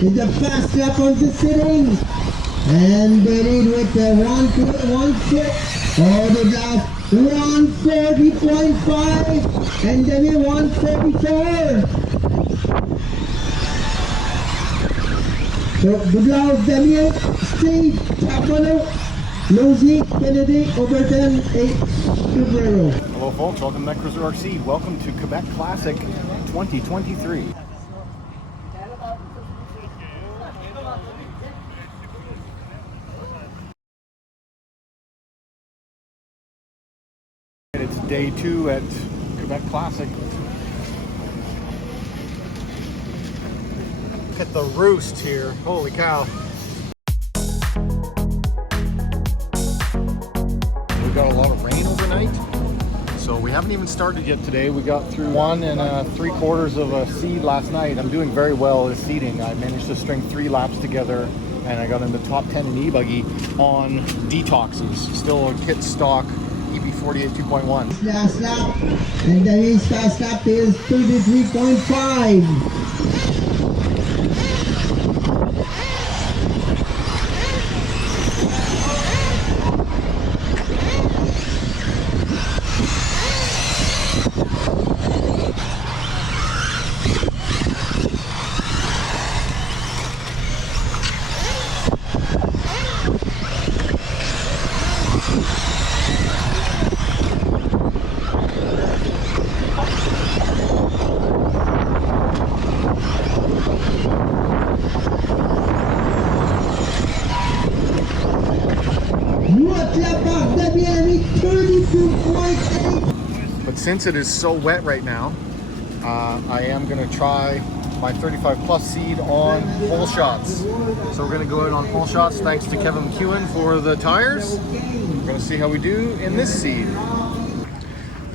in the fast lap on the sitting. And buried with the 1 foot. Oh, the last 140.5 and then 134. So, Budlaw, Daniel, Steve, Tapano, Nosy, Kennedy, Overton, 8, Subaru. Hello folks, welcome to Netcruzer RC. Welcome to Quebec Classic 2023. It's day 2 at Quebec Classic. Look at the roost here, holy cow. We got a lot of rain overnight, so we haven't even started yet today. We got through 1 3/4 of a seed last night. I'm doing very well at seeding. I managed to string 3 laps together and I got in the top 10 in eBuggy on detoxes. Still a kit stock EB48 2.1. Last lap, and the race fast lap is 33.5. But since it is so wet right now, I am going to try my 35 plus seed on hole shots. So we're going to go out on hole shots thanks to Kevin McEwen for the tires. We're going to see how we do in this seed.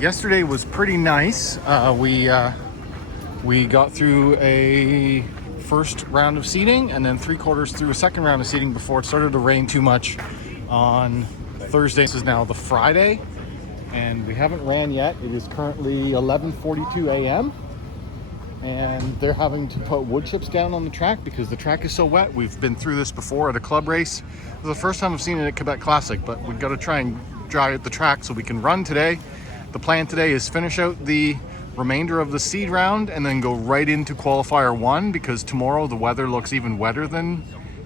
Yesterday was pretty nice. We got through a first round of seeding and then 3/4 through a second round of seeding before it started to rain too much on Thursday. This is now the Friday and we haven't ran yet. It is currently 11:42 a.m. and they're having to put wood chips down on the track because the track is so wet. We've been through this before at a club race. This is the first time I've seen it at Quebec Classic, but we've got to try and dry out the track so we can run today. The plan today is finish out the remainder of the seed round and then go right into qualifier 1 because tomorrow the weather looks even wetter than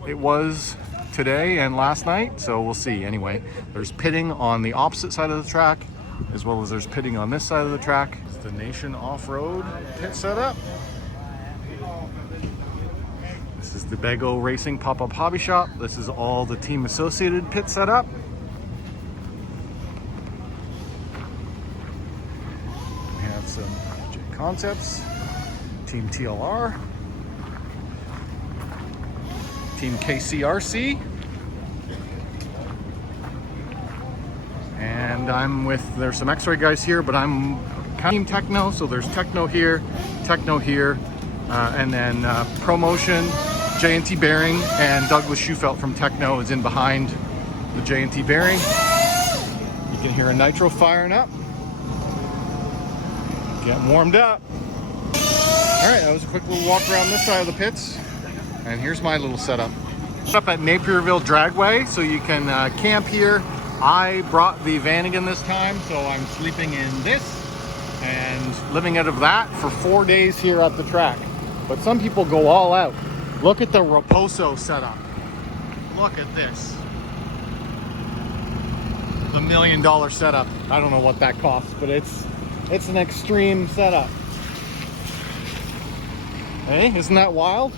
it was today and last night, so we'll see. Anyway, there's pitting on the opposite side of the track as well as there's pitting on this side of the track. It's the Nation Off-Road pit setup. This is the BEGO Racing Pop-Up Hobby Shop. This is all the team associated pit setup. We have some J Concepts, Team TLR, Team KCRC, and I'm with, there's some X-Ray guys here, but I'm Team TEKNO, so there's TEKNO here, and then ProMotion, J&T Bearing, and Douglas Schufelt from TEKNO is in behind the J&T Bearing. You can hear a nitro firing up. Getting warmed up. All right, that was a quick little walk around this side of the pits. And here's my little setup. Up at Napierville Dragway, so you can camp here. I brought the Vanagon this time, so I'm sleeping in this and living out of that for 4 days here at the track. But some people go all out. Look at the Raposo setup. Look at this. The $1 million setup. I don't know what that costs, but it's an extreme setup. Hey, isn't that wild?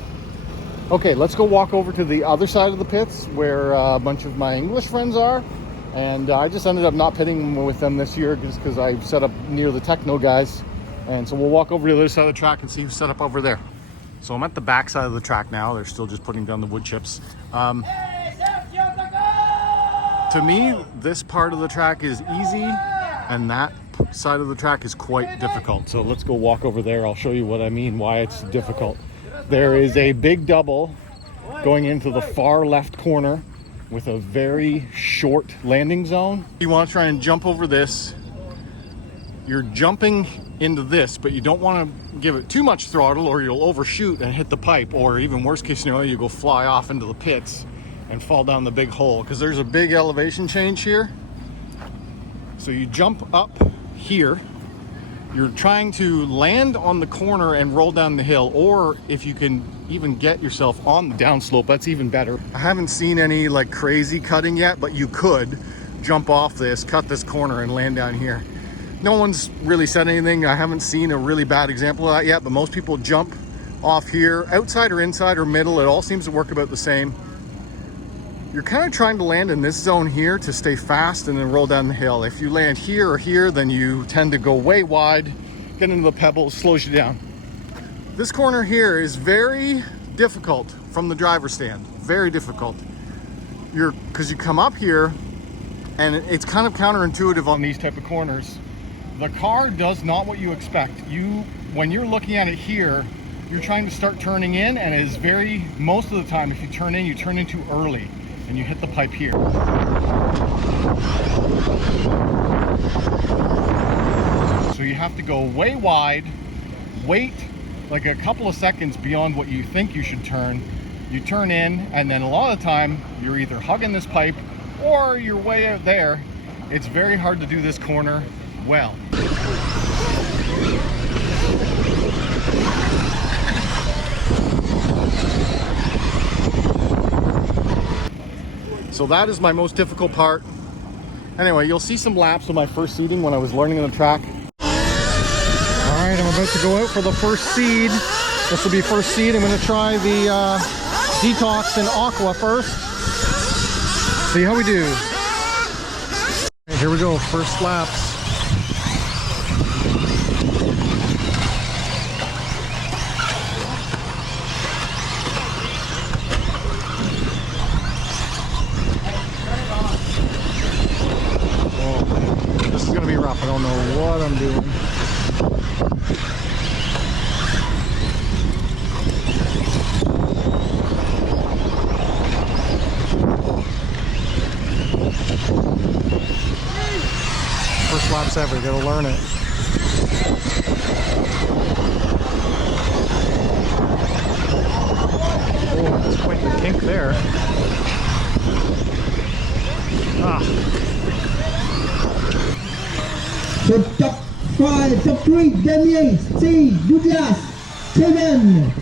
Okay, let's go walk over to the other side of the pits where a bunch of my English friends are. And I just ended up not pitting with them this year just because I set up near the TEKNO guys. And so we'll walk over to the other side of the track and see who's set up over there. So I'm at the back side of the track now. They're still just putting down the wood chips. To me, this part of the track is easy and that side of the track is quite difficult. So let's go walk over there. I'll show you what I mean, why it's difficult. There is a big double going into the far left corner with a very short landing zone. You want to try and jump over this you're jumping into this, but you don't want to give it too much throttle or you'll overshoot and hit the pipe, or even worst case scenario, you go fly off into the pits and fall down the big hole, because there's a big elevation change here. So you jump up here, you're trying to land on the corner and roll down the hill, or if you can even get yourself on the downslope, that's even better. I haven't seen any like crazy cutting yet, but you could jump off this, cut this corner and land down here. No one's really said anything. I haven't seen a really bad example of that yet, but most people jump off here, outside or inside or middle. It all seems to work about the same. You're kind of trying to land in this zone here to stay fast and then roll down the hill. If you land here or here, then you tend to go way wide, get into the pebbles, slows you down. This corner here is very difficult from the driver's stand, very difficult. Because you come up here and it's kind of counterintuitive on these type of corners. The car does not what you expect. When you're looking at it here, you're trying to start turning in, and it is most of the time, if you turn in too early and you hit the pipe here. So you have to go way wide, wait like a couple of seconds beyond what you think you should turn. You turn in, and then a lot of the time, you're either hugging this pipe or you're way out there. It's very hard to do this corner well. So that is my most difficult part. Anyway, you'll see some laps of my first seeding when I was learning on the track. All right, I'm about to go out for the first seed. This will be first seed. I'm going to try the Detox and Aqua first. See how we do. Okay, here we go, first laps. This is going to be rough. I don't know what I'm doing. First laps ever, you gotta learn it. Oh, it's quite the kink there. So top 5, top 3, Damien, Steve, Douglas, Kevin.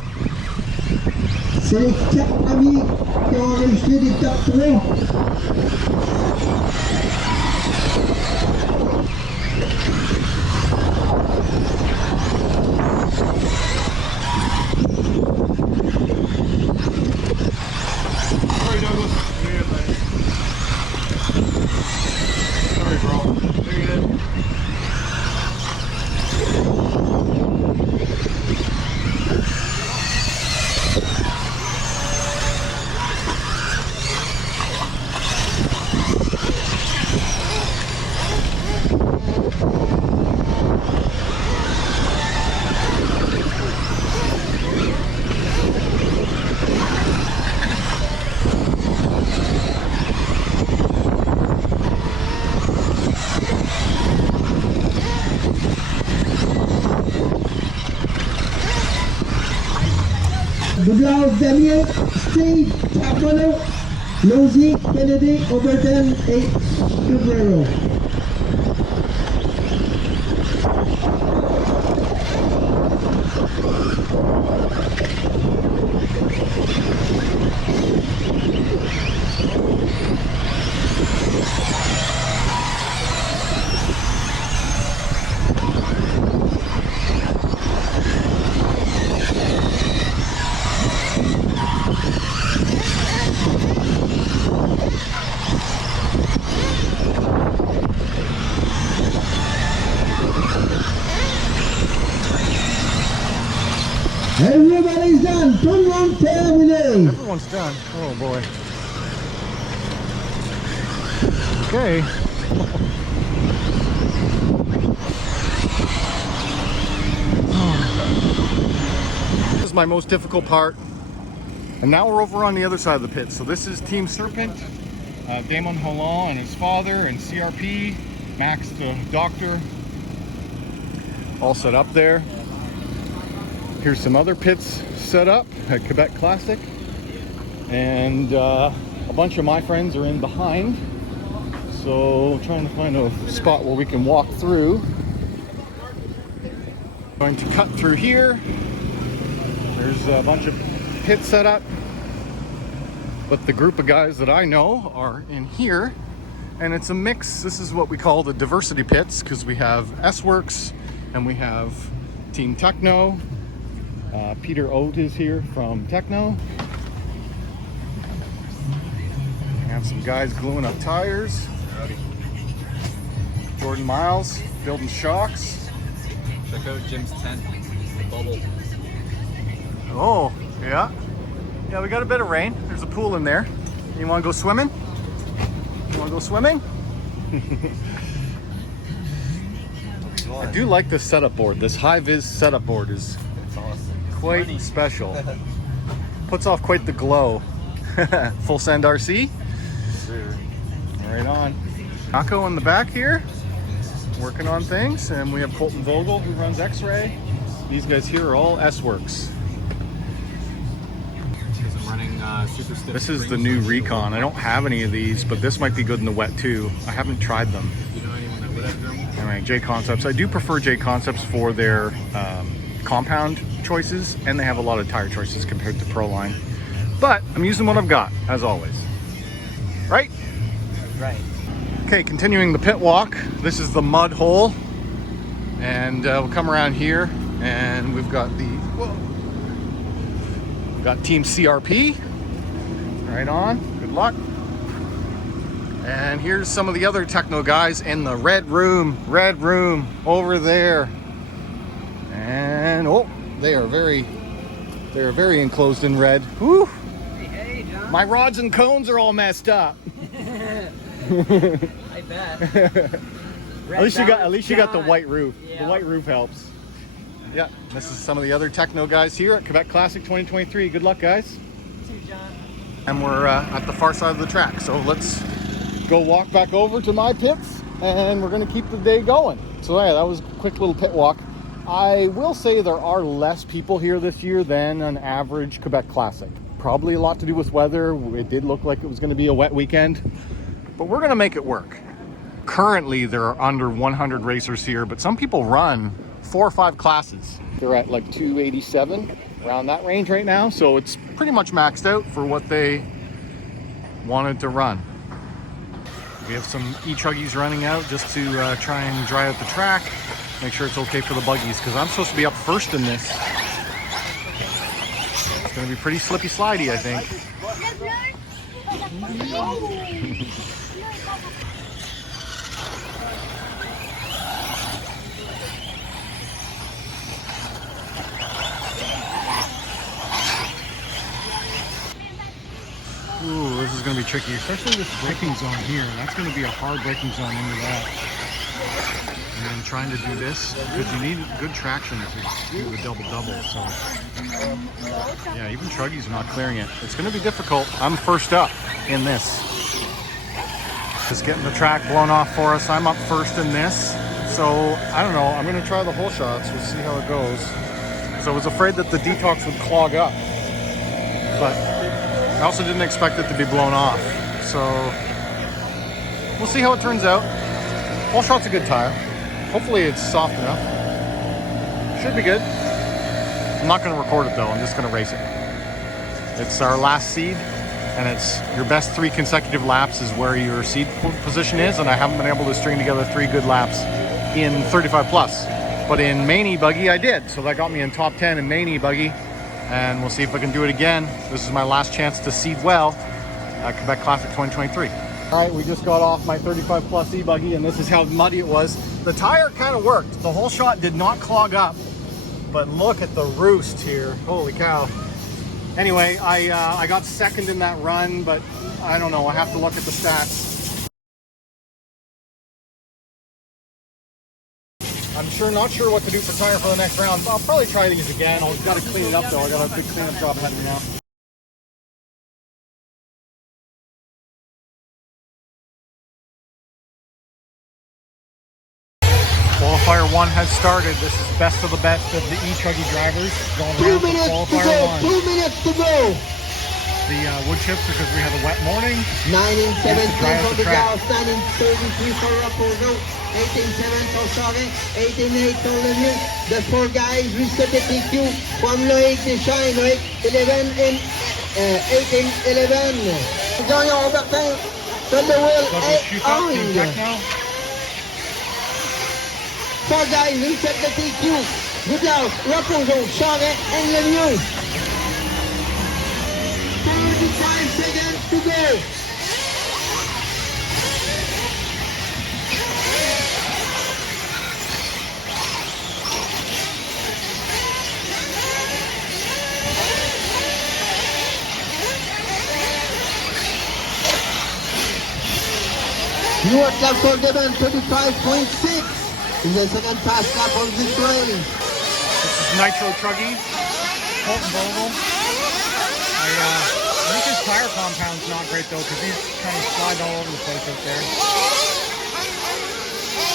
C'est les 4 amis qui ont enregistré des top 3. Douglas, Damien, Steve, Apollo, Lozy, Kennedy, Overton et Cabrero. Everybody's done. Tout le monde terminé. Everyone's done. Oh boy. Okay. This is my most difficult part. And now we're over on the other side of the pit. So this is Team Serpent, Damon Holland and his father, and CRP, Max the doctor. all set up there. Here's some other pits set up at Quebec Classic. And a bunch of my friends are in behind. So trying to find a spot where we can walk through. Going to cut through here. There's a bunch of pits set up. But the group of guys that I know are in here. And it's a mix. This is what we call the diversity pits, because we have S-Works and we have Team TEKNO. Peter Oat is here from TEKNO. We have some guys gluing up tires. Jordan Miles building shocks. Check out Jim's tent, the bubble. Oh, yeah. Yeah, we got a bit of rain. There's a pool in there. You want to go swimming? You want to go swimming? I do like this setup board. This high-vis setup board is quite special. Puts off quite the glow. Full send RC. Sure. Right on. Taco in the back here, working on things, and we have Colton Vogel who runs X-Ray. These guys here are all S-Works. I'm running super stiff. This is the new Recon. I don't have any of these, but this might be good in the wet too. I haven't tried them. You know anyone that would have them? Anyway, J Concepts. I do prefer J Concepts for their compound choices, and they have a lot of tire choices compared to Proline. But I'm using what I've got, as always. Right? Right. Okay, continuing the pit walk. This is the mud hole. And we'll come around here, and we've got we've got Team CRP. Right on. Good luck. And here's some of the other TEKNO guys in the red room over there. And oh, they are very enclosed in red. Woo! Hey, John. My rods and cones are all messed up. I bet. At least you got the white roof. Yeah. The white roof helps. Yeah, this is some of the other TEKNO guys here at Quebec Classic 2023. Good luck, guys. See you, John. And we're at the far side of the track, so let's go walk back over to my pits, and we're gonna keep the day going. So yeah, that was a quick little pit walk. I will say there are less people here this year than an average Quebec Classic. Probably a lot to do with weather. It did look like it was gonna be a wet weekend, but we're gonna make it work. Currently, there are under 100 racers here, but some people run 4 or 5 classes. They're at like 287, around that range right now, so it's pretty much maxed out for what they wanted to run. We have some e-chuggies running out just to try and dry out the track, make sure it's okay for the buggies, because I'm supposed to be up first in this. It's going to be pretty slippy slidey, I think. Ooh, this is going to be tricky, especially this braking zone here. That's going to be a hard braking zone into that. And then trying to do this, because you need good traction to do the double-double. So, yeah, even truggies are not clearing it. It's going to be difficult. I'm first up in this. Just getting the track blown off for us. I'm up first in this. So, I don't know. I'm going to try the whole shots. We'll see how it goes. So I was afraid that the detox would clog up. But I also didn't expect it to be blown off. So we'll see how it turns out. Whole shot's a good tire. Hopefully it's soft enough. Should be good. I'm not going to record it though. I'm just going to race it. It's our last seed, and it's your best 3 consecutive laps is where your seed position is, and I haven't been able to string together 3 good laps in 35 plus. But in main eBuggy I did, so that got me in top 10 in main eBuggy. And we'll see if I can do it again. This is my last chance to seed well at Quebec Classic 2023. All right, we just got off my 35 plus eBuggy, and this is how muddy it was. The tire kind of worked. The whole shot did not clog up, but look at the roost here. Holy cow. Anyway, I got second in that run, but I don't know. I have to look at the stats. I'm not sure what to do for tire for the next round. I'll probably try these again. I've got to clean it up though. I got a big cleanup job ahead of me now. Qualifier 1 has started. This is best of the best of the eBuggy drivers going 2 around for minutes to Qualifier go. 1. 2 minutes to go. The wood chips because we had a wet morning. 1917 dry out for the the track. Gauss, 1933 for Raposo, 187 for Sorry, 188 for Lemieux. The 4 guys reset the TQ from Loic Deschamps, Loic 11 and 18-11. Jean Robertin, from the wheel, Douglas Schuchart, Team 8 TEKNO. 4 guys reset the TQ. Douglas, Raposo, Sorry, and Lemieux. 45 seconds to go. Newark lap for Devon, 35.6. Is the second fast lap on this race. This is Nitro Truggy, Colton Bogle. I think his tire compound's not great though because he's kind of sliding all over the place out there.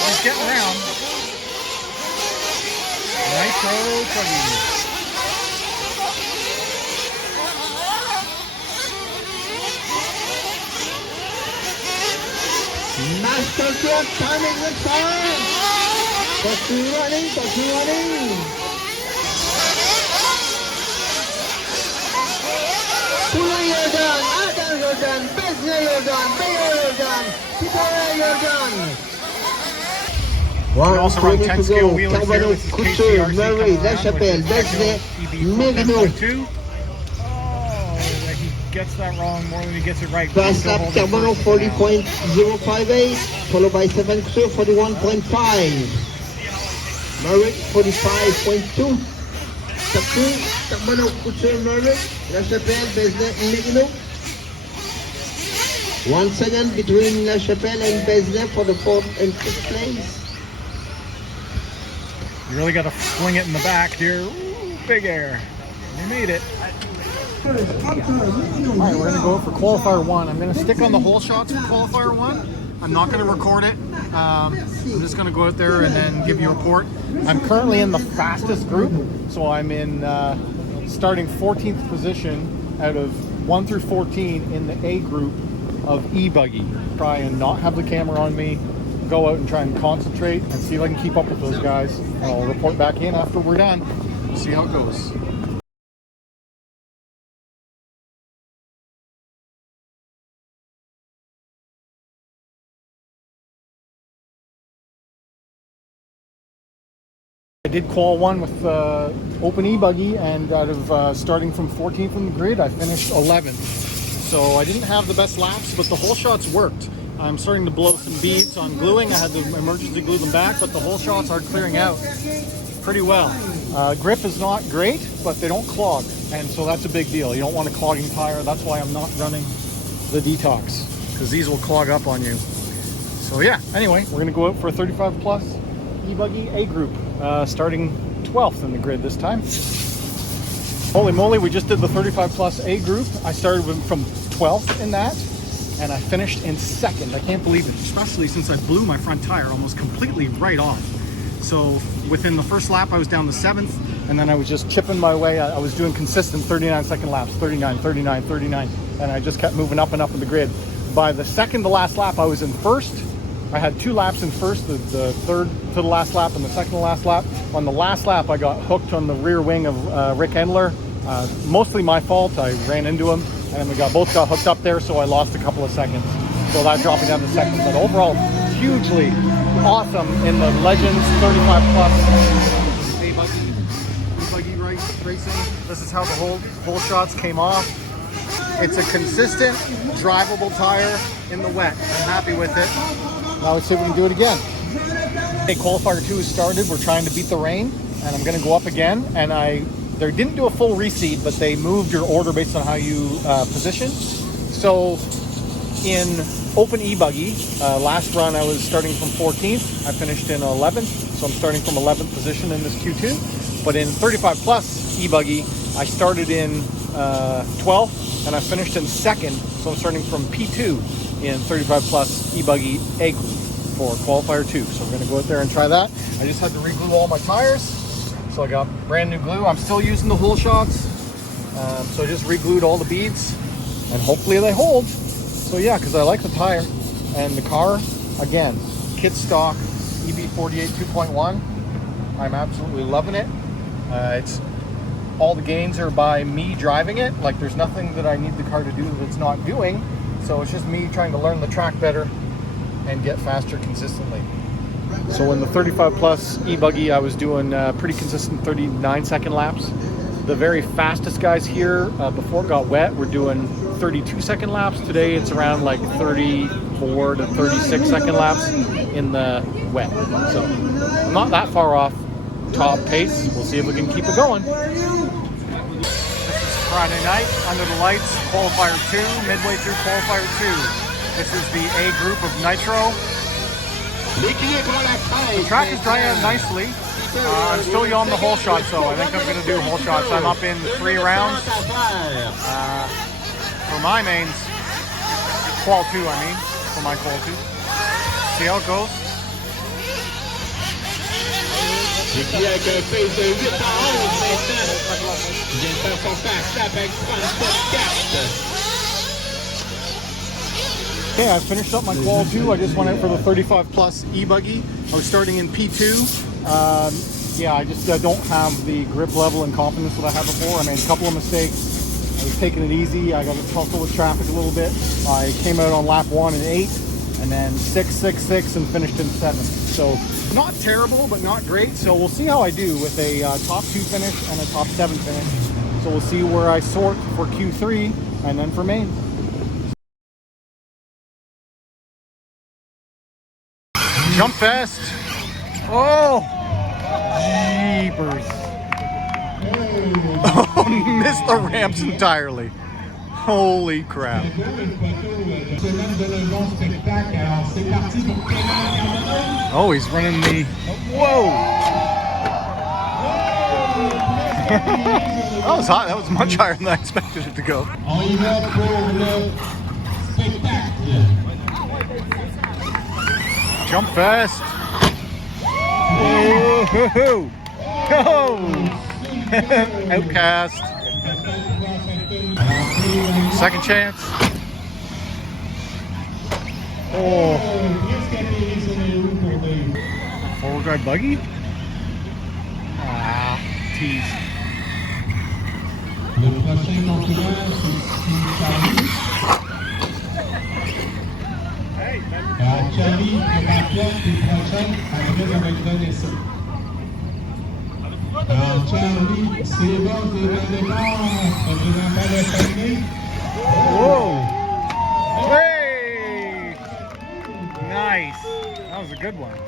He's getting around. Nitro Truggy. Master Truck timing the time. Continue running, continue running. Pula, you're done. Adam, you're done. Besna, you're done. Bayer, you're done. Tibera, you're done. We also run 10 scale wheelers here. This is Couture, KCRC Murray, coming La around Chapelle, with Besna, TEKNO Megano. EB48 2.1. Oh, he gets that wrong more than he gets it right. Fast lap, Carbonneau 40.058, followed by 7 Couture 41.5. Murray 45.2. Carbonneau, Couture, Murray, La Chapelle, Besna, Megano. 1 second between La Chapelle and Besna for the 4th and 5th place. You really got to fling it in the back here. Ooh, big air. You made it. All right, we're going to go for Qualifier 1. I'm going to stick on the whole shots for Qualifier 1. I'm not going to record it. I'm just going to go out there and then give you a report. I'm currently in the fastest group, so I'm in starting 14th position out of 1 through 14 in the A group of eBuggy. Try and not have the camera on me. Go out and try and concentrate and see if I can keep up with those guys. I'll report back in after we're done. See how it goes. I did qual 1 with open eBuggy, and out of starting from 14th in the grid, I finished 11th. So I didn't have the best laps, but the whole shots worked. I'm starting to blow some beads on gluing. I had to emergency glue them back, but the whole shots are clearing out pretty well. Grip is not great, but they don't clog, and so that's a big deal. You don't want a clogging tire. That's why I'm not running the detox, because these will clog up on you. So yeah, anyway, we're going to go out for a 35 plus eBuggy A group, starting 12th in the grid this time. Holy moly, we just did the 35 plus A group. I started from 12th in that, and I finished in 2nd. I can't believe it, especially since I blew my front tire almost completely right off. So within the first lap, I was down to 7th, and then I was just chipping my way. I was doing consistent 39-second laps, 39, 39, 39, and I just kept moving up and up in the grid. By the second to last lap, I was in 1st. I had 2 laps in 1st, the 3rd to the last lap and the 2nd to last lap. On the last lap, I got hooked on the rear wing of Rick Endler. Mostly my fault. I ran into him, and we both got hooked up there, so I lost a couple of seconds. So that dropped me down to 2nd. But overall, hugely awesome in the Legends 35 plus eBuggy racing. This is how the whole shots came off. It's a consistent, drivable tire in the wet. I'm happy with it. Now let's see if we can do it again. Okay, Qualifier 2 has started. We're trying to beat the rain, and I'm going to go up again. And they didn't do a full reseed, but they moved your order based on how you position. So in open eBuggy, last run I was starting from 14th. I finished in 11th, so I'm starting from 11th position in this Q2. But in 35 plus eBuggy, I started in 12th, and I finished in 2nd, so I'm starting from P2 in 35 plus eBuggy A group for Qualifier 2. So we're going to go out there and try that. I just had to re-glue all my tires. So I got brand new glue. I'm still using the hole shots. So I just re-glued all the beads and hopefully they hold. So yeah, because I like the tire and the car. Again, kit stock EB48 2.1. I'm absolutely loving it. It's all the gains are by me driving it. Like there's nothing that I need the car to do that it's not doing. So it's just me trying to learn the track better and get faster consistently. So in the 35 plus eBuggy, I was doing pretty consistent 39-second laps. The very fastest guys here, before it got wet, were doing 32-second laps. Today it's around like 34 to 36-second laps in the wet. So I'm not that far off top pace. We'll see if we can keep it going. This is Friday night, under the lights, Qualifier 2, midway through Qualifier 2. This is the A group of Nitro. The track is drying out nicely. I'm still on the hole shot, so I think I'm going to do hole shots. I'm up in 3 rounds. For my mains, Qual 2, I mean, for my Qual 2. See how it goes. Okay, I finished up my Qual 2. I just went out for the 35 plus eBuggy. I was starting in P2. Yeah, I just don't have the grip level and confidence that I had before. I made a couple of mistakes. I was taking it easy. I got to tussle with traffic a little bit. I came out on lap 1 in 8, and then 6, 6, 6, and finished in 7. So not terrible, but not great. So we'll see how I do with a top 2 finish and a top 7 finish. So we'll see where I sort for Q3 and then for main. Jump fest. Oh, jeepers. Oh, missed the ramps entirely. Holy crap. Oh, he's running the... Whoa. That was hot. That was much higher than I expected it to go. Jump fast. Oh, outcast. Second chance. Oh. Four-wheel drive buggy? Ah, tease. Charlie, le prochain, avec Vanessa. Alors, Charlie, c'est bon, t'es dans le départ, on ne va pas le fermer. Whoa! Hey! Nice. That was a good one.